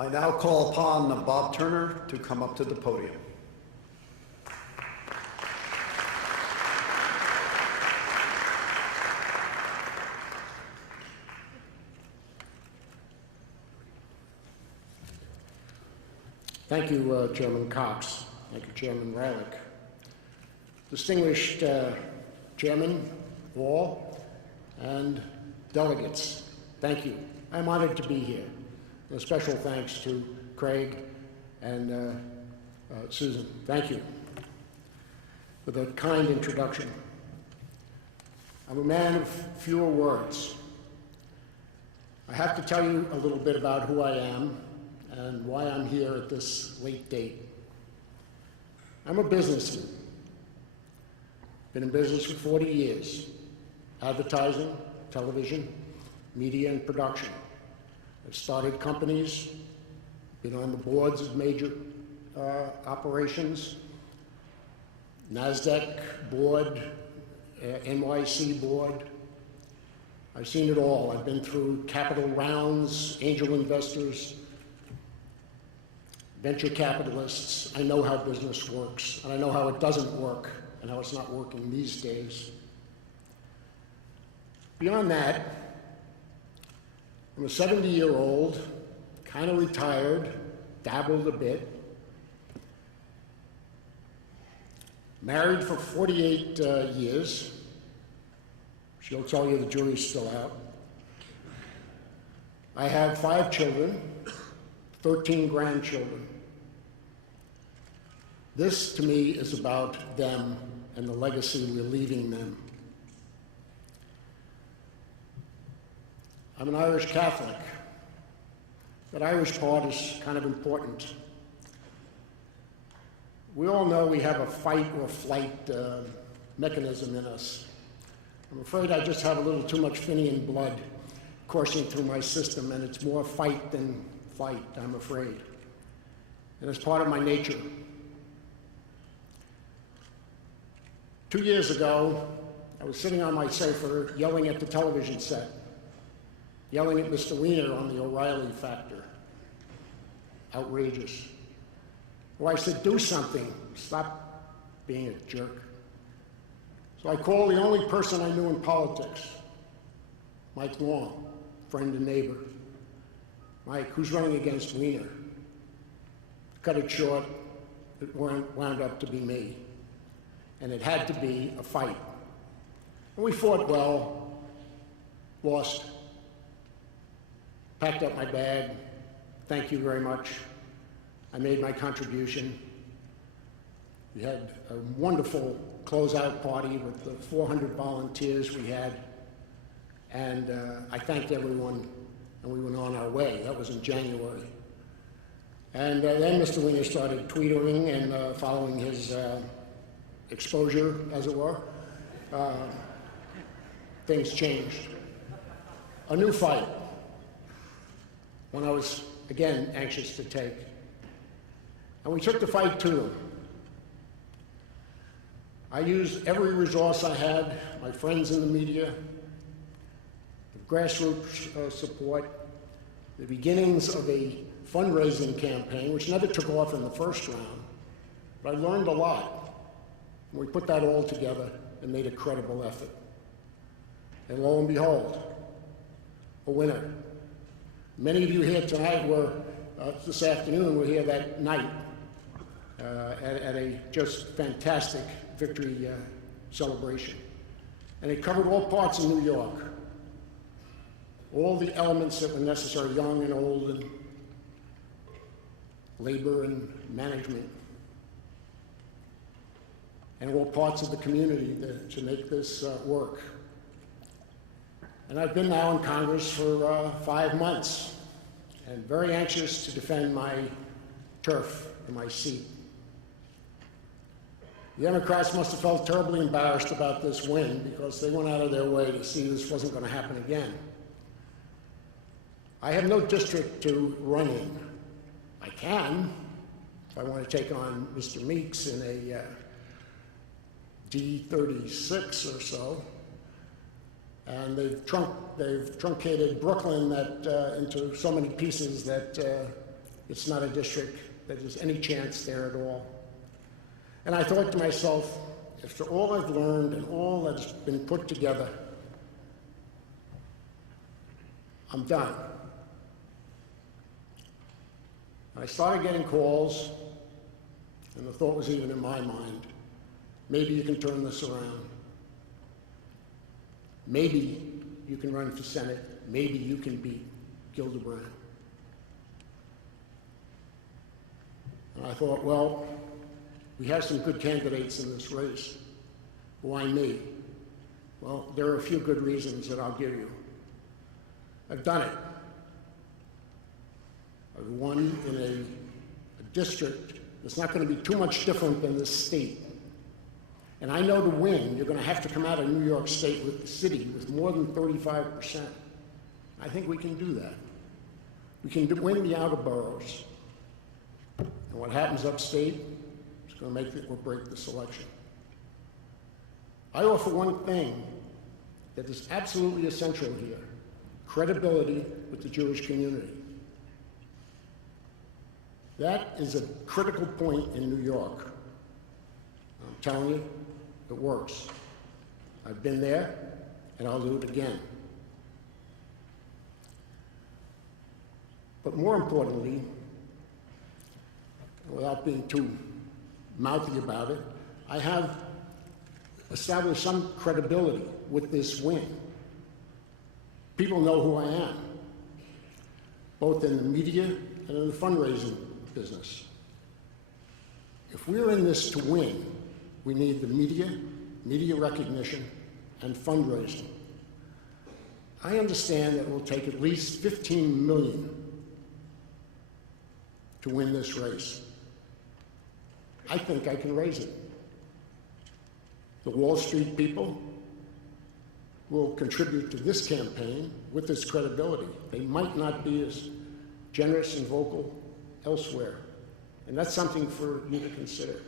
I now call upon Bob Turner to come up to the podium. Thank you, Chairman Cox. Thank you, Chairman Rylick. Distinguished Chairman Wall and delegates, thank you. I'm honored to be here. A special thanks to Craig and Susan. Thank you for the kind introduction. I'm a man of fewer words. I have to tell you a little bit about who I am and why I'm here at this late date. I'm a businessman. Been in business for 40 years. Advertising, television, media, and production. I've started companies, been on the boards of major operations, NASDAQ board, NYC board. I've seen it all. I've been through capital rounds, angel investors, venture capitalists. I know how business works, and I know how it doesn't work, and how it's not working these days. Beyond that, I'm a 70-year-old, kind of retired, dabbled a bit, married for 48 years. She'll tell you the jury's still out. I have 5 children, 13 grandchildren. This, to me, is about them and the legacy we're leaving them. I'm an Irish Catholic. That Irish part is kind of important. We all know we have a fight or flight mechanism in us. I'm afraid I just have a little too much Fenian blood coursing through my system, and it's more fight than flight, I'm afraid. And it's part of my nature. 2 years ago, I was sitting on my sofa yelling at the television set, yelling at Mr. Weiner on the O'Reilly factor. Outrageous. Well, I said, do something. Stop being a jerk. So I called the only person I knew in politics, Mike Long, friend and neighbor. Mike, who's running against Weiner? Cut it short, it wound up to be me. And it had to be a fight. And we fought well, lost, packed up my bag. Thank you very much. I made my contribution. We had a wonderful closeout party with the 400 volunteers we had. And I thanked everyone, and we went on our way. That was in January. And then Mr. Weiner started tweeting and following his exposure, as it were. Things changed. A new fight, one I was, again, anxious to take. And we took the fight to them. I used every resource I had, my friends in the media, the grassroots support, the beginnings of a fundraising campaign, which never took off in the first round, but I learned a lot. We put that all together and made a credible effort. And lo and behold, a winner. Many of you here tonight were, this afternoon, were here that night at a just fantastic victory celebration. And it covered all parts of New York. All the elements that were necessary, young and old, and labor and management. And all parts of the community to make this work. And I've been now in Congress for 5 months, and very anxious to defend my turf and my seat. The Democrats must have felt terribly embarrassed about this win, because they went out of their way to see this wasn't going to happen again. I have no district to run in. I can, if I want to take on Mr. Meeks in a D36 or so. And they've truncated Brooklyn into so many pieces that It's not a district that there's any chance there at all. And I thought to myself, after all I've learned and all that's been put together, I'm done. I started getting calls, and the thought was even in my mind, maybe you can turn this around. Maybe you can run for Senate. Maybe you can beat Gildebrand. And I thought, well, we have some good candidates in this race. Why me? Well, there are a few good reasons that I'll give you. I've done it. I've won in a district that's not going to be too much different than this state. And I know to win, you're going to have to come out of New York State with the city with more than 35%. I think we can do that. We can win the outer boroughs. And what happens upstate is going to make it or break this election. I offer one thing that is absolutely essential here: credibility with the Jewish community. That is a critical point in New York. I'm telling you, it works. I've been there, and I'll do it again. But more importantly, without being too mouthy about it, I have established some credibility with this win. People know who I am, both in the media and in the fundraising business. If we're in this to win, we need the media recognition, and fundraising. I understand that it will take at least $15 million to win this race. I think I can raise it. The Wall Street people will contribute to this campaign with this credibility. They might not be as generous and vocal elsewhere, and that's something for you to consider.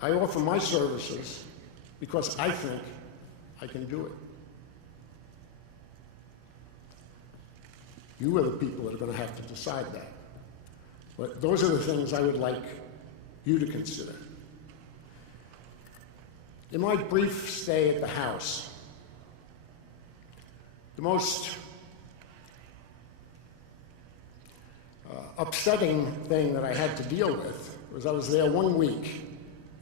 I offer my services because I think I can do it. You are the people that are going to have to decide that. But those are the things I would like you to consider. In my brief stay at the House, the most upsetting thing that I had to deal with was I was there 1 week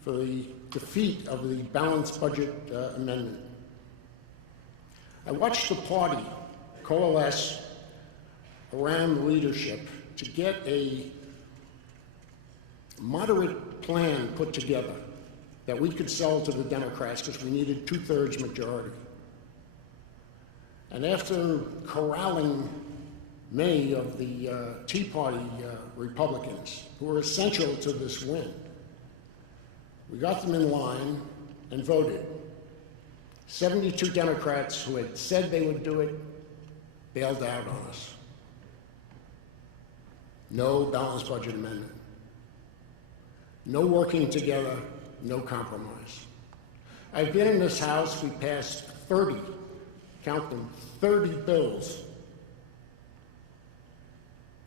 for the defeat of the balanced budget amendment. I watched the party coalesce around the leadership to get a moderate plan put together that we could sell to the Democrats because we needed 2/3 majority. And after corralling many of the Tea Party Republicans who were essential to this win, we got them in line and voted. 72 Democrats who had said they would do it bailed out on us. No balanced budget amendment. No working together, no compromise. I've been in this House, we passed 30, count them, 30 bills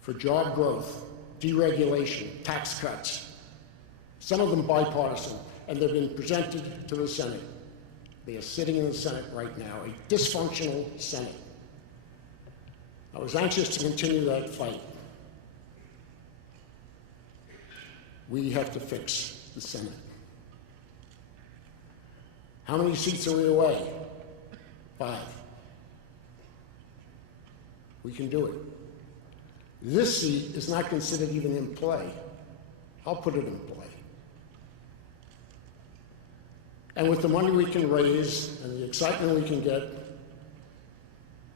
for job growth, deregulation, tax cuts, some of them bipartisan, and they've been presented to the Senate. They are sitting in the Senate right now, a dysfunctional Senate. I was anxious to continue that fight. We have to fix the Senate. How many seats are we away? 5. We can do it. This seat is not considered even in play. I'll put it in play. And with the money we can raise and the excitement we can get,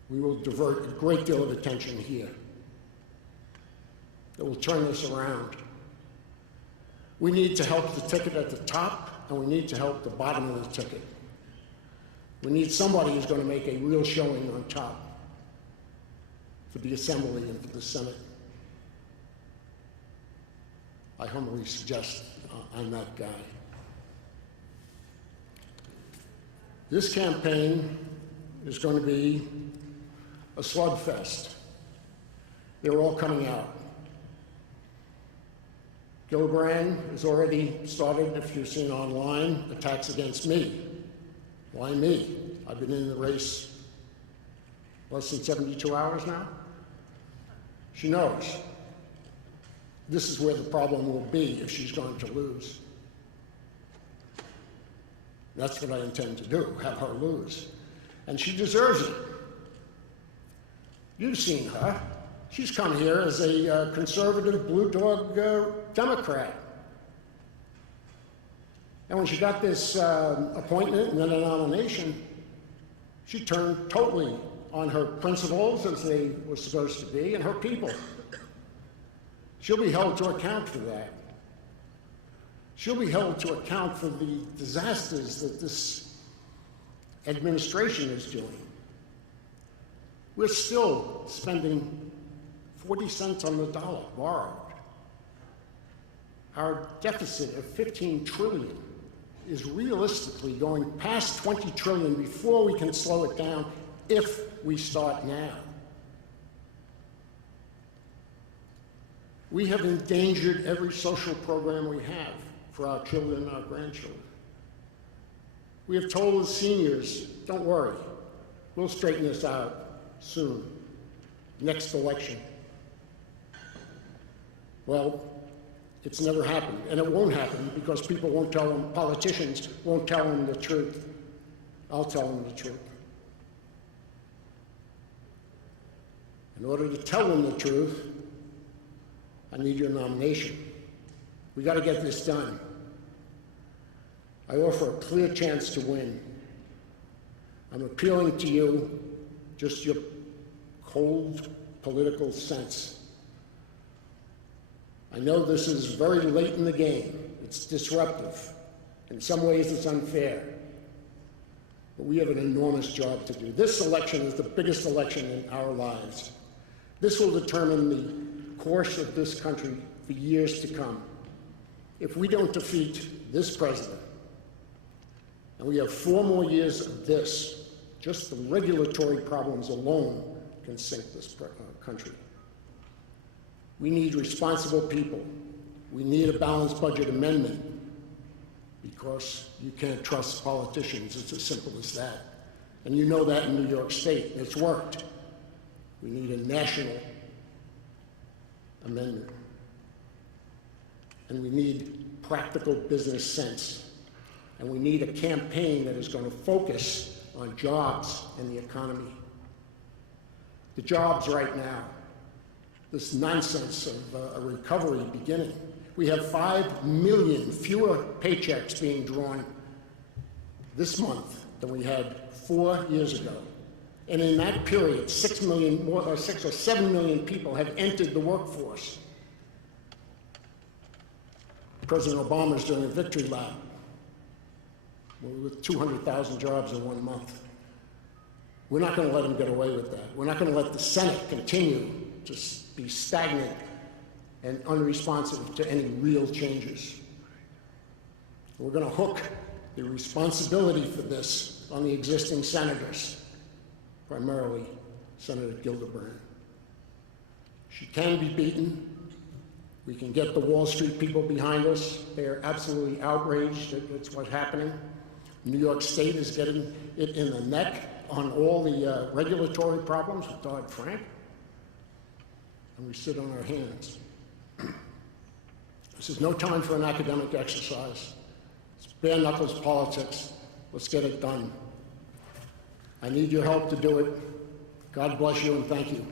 we will divert a great deal of attention here that will turn this around. We need to help the ticket at the top, and we need to help the bottom of the ticket. We need somebody who's going to make a real showing on top for the Assembly and for the Senate. I humbly suggest I'm that guy. This campaign is going to be a slugfest. They're all coming out. Gillibrand has already started, if you've seen online, attacks against me. Why me? I've been in the race less than 72 hours now. She knows this is where the problem will be if she's going to lose. That's what I intend to do, have her lose. And she deserves it. You've seen her. She's come here as a conservative blue dog Democrat. And when she got this appointment and then a nomination, she turned totally on her principles, as they were supposed to be, and her people. She'll be held to account for that. She'll be held to account for the disasters that this administration is doing. We're still spending 40 cents on the dollar borrowed. Our deficit of 15 trillion is realistically going past 20 trillion before we can slow it down if we start now. We have endangered every social program we have for our children and our grandchildren. We have told the seniors, don't worry, we'll straighten this out soon, next election. Well, it's never happened, and it won't happen because people won't tell them, politicians won't tell them the truth. I'll tell them the truth. In order to tell them the truth, I need your nomination. We got to get this done. I offer a clear chance to win. I'm appealing to you, just your cold political sense. I know this is very late in the game. It's disruptive. In some ways, it's unfair. But we have an enormous job to do. This election is the biggest election in our lives. This will determine the course of this country for years to come. If we don't defeat this president, and we have 4 more years of this, just the regulatory problems alone can sink this country. We need responsible people. We need a balanced budget amendment because you can't trust politicians. It's as simple as that. And you know that in New York State. It's worked. We need a national amendment. And we need practical business sense. And we need a campaign that is going to focus on jobs and the economy. The jobs right now, this nonsense of a recovery beginning. We have 5 million fewer paychecks being drawn this month than we had 4 years ago. And in that period, 6 or 7 million people have entered the workforce. President Obama is doing a victory lap with 200,000 jobs in 1 month. We're not going to let him get away with that. We're not going to let the Senate continue to be stagnant and unresponsive to any real changes. We're going to hook the responsibility for this on the existing senators, primarily Senator Gillibrand. She can be beaten. We can get the Wall Street people behind us. They are absolutely outraged at what's happening. New York State is getting it in the neck on all the regulatory problems with Dodd-Frank. And we sit on our hands. This is no time for an academic exercise. It's bare knuckles politics. Let's get it done. I need your help to do it. God bless you and thank you.